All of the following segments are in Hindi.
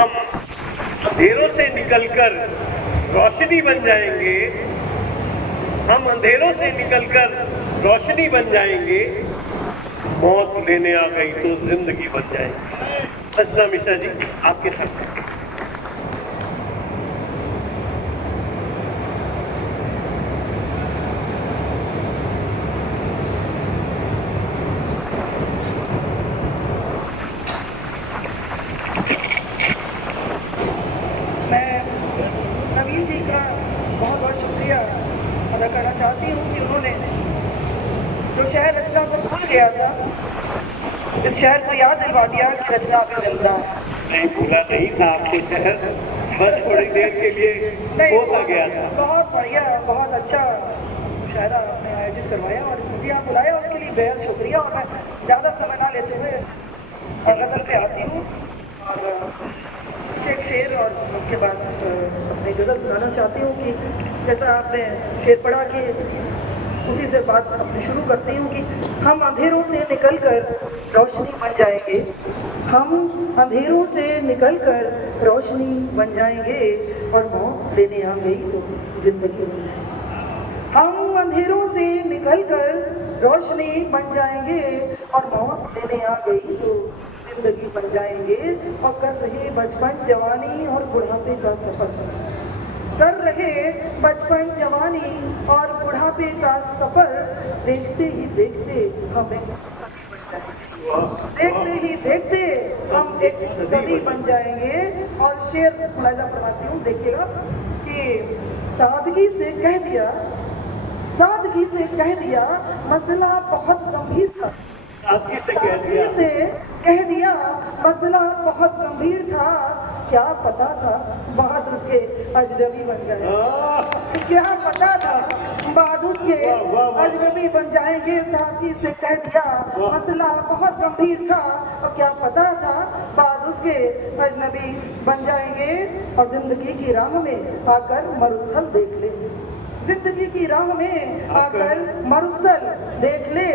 हम अंधेरों से निकलकर रोशनी बन जाएंगे, हम अंधेरों से निकलकर रोशनी बन जाएंगे, मौत लेने आ गई तो जिंदगी बन जाएगी। हंसना मिश्रा जी आपके साथ। नवीन जी का बहुत बहुत शुक्रिया अदा करना चाहती हूँ कि उन्होंने जो शहर रचना को भूल गया था, इस शहर को याद दिलवा दिया कि रचना अभी जिंदा है। नहीं भूला नहीं था आपको शहर, बस थोड़ी देर के लिए होश आ गया था। बहुत बढ़िया, बहुत अच्छा मुशायरा आपने आयोजित करवाया और मुझे यहाँ बुलाया, उसके लिए बेहद शुक्रिया। और मैं ज़्यादा समय ना लेते हुए गज़ल पे आती हूँ और एक शेर और उसके बाद अपनी गज़ल सुनाना चाहती हूँ कि जैसा आपने शेर पढ़ा कि उसी से बात अपनी शुरू करती हूँ कि हम अंधेरों से निकलकर रोशनी बन जाएंगे, हम अंधेरों से निकलकर रोशनी बन जाएंगे और मौत लेने आ गई तो जिंदगी बन जाएगी। हम अंधेरों से निकलकर रोशनी बन जाएंगे और मौत लेने आ गई तो जिंदगी बन जाएंगे। और कर रहे बचपन जवानी और बुढ़ापे का सफर, कर रहे बचपन जवानी और बुढ़ापे का सफर, देखते ही देखते हम एक सदी बन जाएंगे, देखते ही देखते हम एक सदी बन जाएंगे। और शेर मुलाजा फरमाती हूँ, देखिएगा कि सादगी से कह दिया, सादगी से कह दिया मसला बहुत गंभीर था, सादगी से कह दिया मसला बहुत गंभीर था, क्या पता था बाद उसके अजनबी बन जाएंगे, क्या पता था बाद उसके अजनबी बन जाएंगे। सादगी से कह दिया मसला बहुत गंभीर था और क्या पता था बाद उसके अजनबी बन जाएंगे। और जिंदगी की राह में आकर मरुस्थल देख ले, जिंदगी की राह में आकर मरुस्थल देख ले,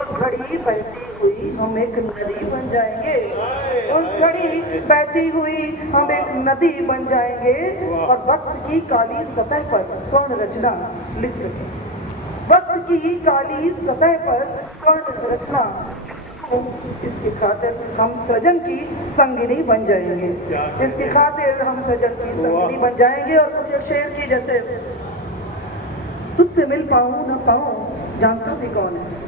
उस घड़ी बहती हुई हम एक नदी बन जाएंगे, उस घड़ी बहती हुई हम एक नदी बन जाएंगे। और वक्त की काली सतह पर स्वर्ण रचना लिख सके, वक्त की काली सतह पर स्वर्ण रचना लिख सकूं, इसकी खातिर हम सृजन की संगिनी बन जाएंगे, इसकी खातिर हम सृजन की संगिनी बन जाएंगे। और कुछ एक शेर की जैसे, तुझसे मिल पाऊं न पाऊं जानता भी कौन है,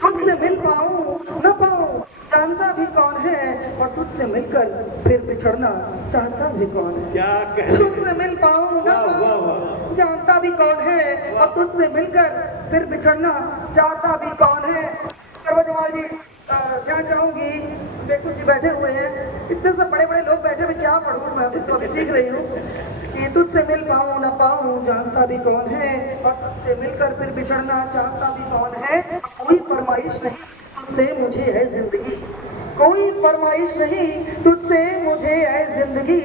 तुझसे मिल पाऊं न पाऊं जानता भी कौन है, और तुझसे मिलकर फिर बिछड़ना चाहता भी कौन है, क्या तुझसे मिल पाऊं न पाऊं जानता भी कौन है, और तुझसे मिलकर फिर बिछड़ना चाहता भी कौन है। सर्वजवाल जी ध्यान चाहूंगी, बेकू जी बैठे हुए हैं, इतने से बड़े बड़े लोग बैठे हुए, क्या पढ़ूं मैं तो अभी सीख रही हूँ कि तुझसे मिल पाऊं न पाऊं जानता भी कौन है, और तुझसे मिलकर फिर बिछड़ना चाहता भी कौन है। कोई फरमाइश नहीं तुझसे मुझे है जिंदगी, कोई फरमाइश नहीं तुझसे मुझे है जिंदगी,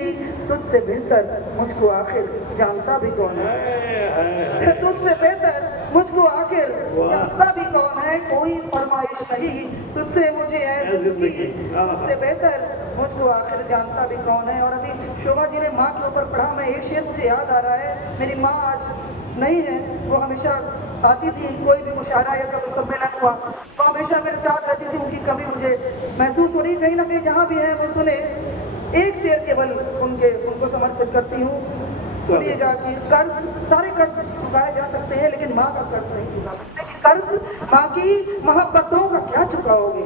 तुझसे बेहतर मुझको आखिर जानता भी कौन है, तुझसे बेहतर मुझको आखिर जानता भी कौन है। कोई फरमाइश नहीं तुझसे मुझे है जिंदगी, तुझसे बेहतर मुझको आखिर जानता भी कौन है। और अभी शोभा जी ने माँ के ऊपर पढ़ा, मैं एक शेर मुझे याद आ रहा है, मेरी माँ आज नहीं है, वो हमेशा आती थी, कोई भी मुशायरा या कभी सम्मेलन हुआ वो हमेशा मेरे साथ रहती थी, उनकी कभी मुझे महसूस हो रही कहीं ना कहीं जहाँ भी है वो सुने। एक शेर केवल उनको समर्पित करती हूँ, सुनिएगा कि कर्ज, सारे कर्ज चुकाए जा सकते हैं लेकिन माँ का कर्ज नहीं चुका सकते, कि कर्ज माँ की मोहब्बतों का क्या चुकाओगे,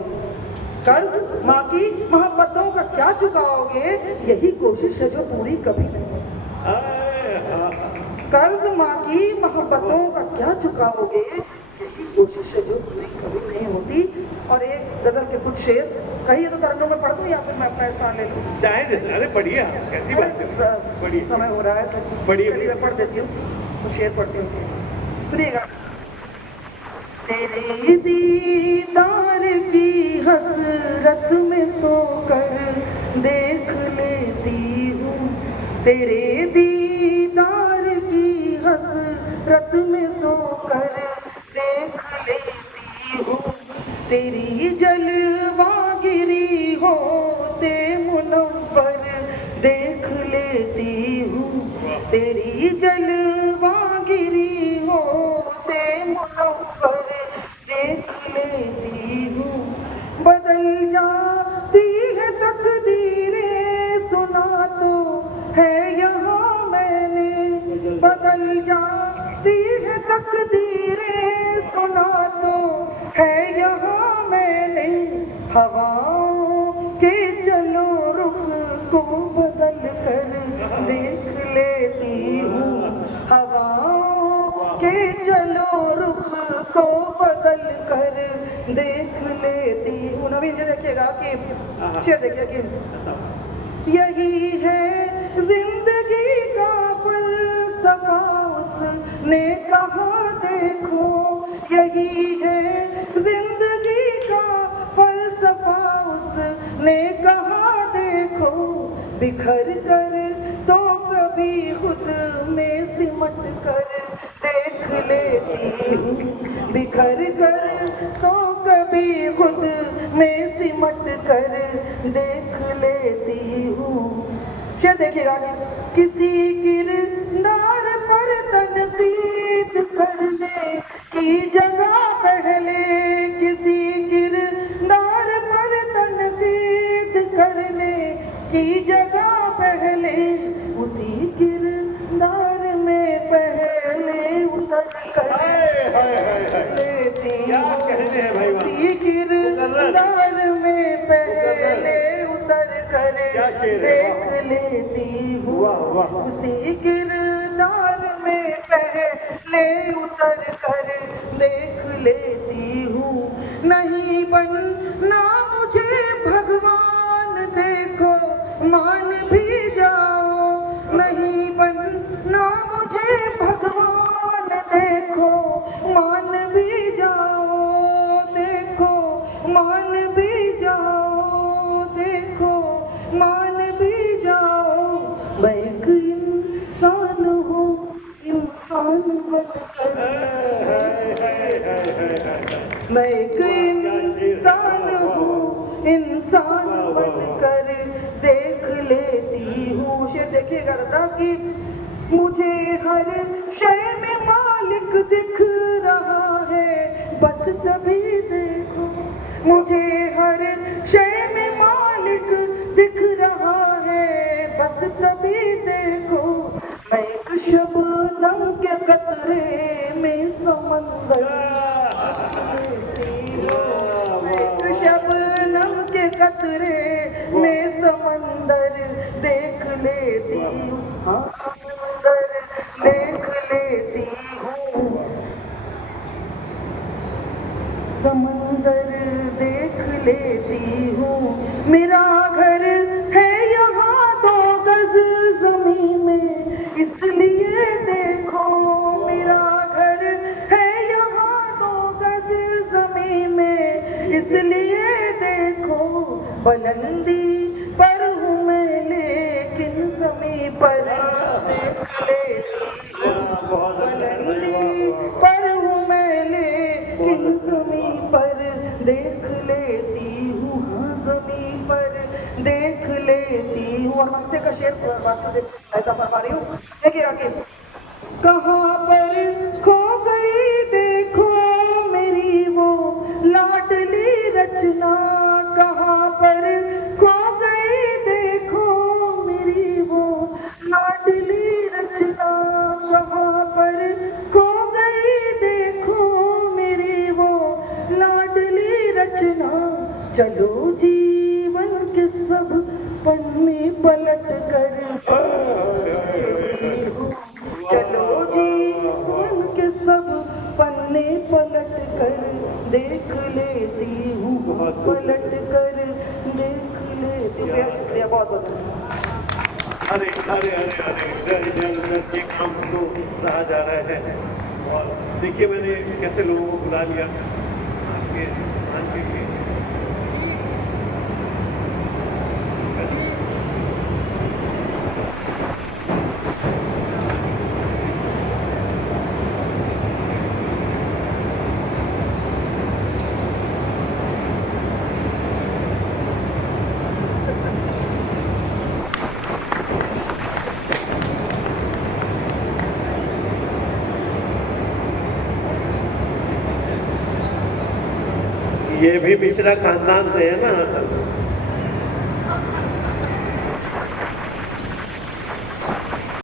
कर्ज माँ की मोहब्बतों का क्या चुकाओगे, यही कोशिश है जो पूरी कभी नहीं, कर्ज माँ की मोहब्बतों का क्या चुकाओगे, यही कोशिश है जो पूरी कभी नहीं होती। और एक गजल के कुछ शेर कहिए तो तरन्नुम में पढ़ दूं या फिर मैं अपना स्थान ले लूं, चाहे जैसे। अरे बढ़िया, कैसी बात है, बढ़िया समय हो रहा है तो बढ़िया, चलिए मैं पढ़ देती हूँ, तो शेर पढ़ती हूँ, सुनिएगा। तेरे दीदार की हसरत में सोकर देख लेती हूँ, तेरे दीदार की हसरत में सोकर देख लेती हूँ, तेरी जलवागिरी होते मुनव्वर देख तेरी जलवागिरी होते मुनव्वर देख लेती हूँ। बदल जाती है तकदीरें सुना तो है यहाँ मैंने, बदल जाती है तकदीरें सुना तो है यहाँ मैंने। हवाओं के चलो रुख को बदल कर देख लेती हूँ। हवाओं के चलो रुख को बदल कर देख लेती हूँ। नवीन जी देखिएगा कि शेर देखिए कि यही है जिंदगी का फलसफा उसने कहा देखो, यही है जिंदगी का फलसफा उसने कहा देखो। बिखर कर तो कभी खुद में सिमट कर देख लेती हूँ। बिखर कर तो कभी खुद में सिमट कर देख लेती हूँ। क्या देखिएगा किसी किरदार पर तनकीद करने की जगह पहले, किसी किरदार पर तनकीद करने की जगह पहले उसी किरदार में पहले उतर कर लेती हूँ। उसी किरदार में पहले उतर कर देख लेती हूँ। उसी किरदार में पहले उतर कर देख लेती हूँ। नहीं बनना मुझे भगवान देखो मान भी जाओ, नहीं बनना मुझे भगवान देखो मान भी जाओ, देखो मान भी जाओ, देखो मान भी जाओ। मैं एक इंसान हूँ इंसान बनकर, मैं एक इंसान हूँ इंसान बनकर देख लेती हूँ। शेर देखिएगा रता कि मुझे हर शय में मालिक दिख रहा है बस तभी देखो। मुझे हर शय में मालिक दिख रहा है बस तभी देखो। मैं एक शबनम के कतरे में समंदर लेती हूँ। मैं एक शबनम के कतरे में समंदर देख लेती हूँ। हाँ समंदर देख लेती हूँ। समंदर देख लेती हूँ। मेरा घर है यहाँ 2 गज ज़मीन में इसलिए देखो। मेरा घर है यहाँ 2 गज ज़मीन में इसलिए देखो। बुलंदी पर हूँ मैं लेकिन ज़मीन पर देख लेती हूँ। बुलंदी पर हूँ मैं लेकिन ज़मीन पर देख लेती हूँ। हाँ ज़मीन पर देख लेती हूँ। और मक्ते का शेर ऐसा फरमा रही हूँ, देखिए आगे। कहाँ पर खो गई देखो मेरी वो लाडली रचना, कहाँ पर खो गई देखो मेरी वो लाडली रचना, कहाँ पर खो गई देखो मेरी वो लाडली रचना। चलो जीवन के सब पन्ने पलट कर लेती हूँ। चलो जीवन के सब पन्ने पलट कर देख लेती हूँ। पलट कर देख लेती हूँ। बेहद शुक्रिया, बहुत बहुत अरे अरे अरे अरे ये काम तो रहा जा रहा है। और देखिए मैंने कैसे लोगों को बुला लिया आपके ध्यान के लिए। ये भी मिश्रा खानदान से है ना असल में।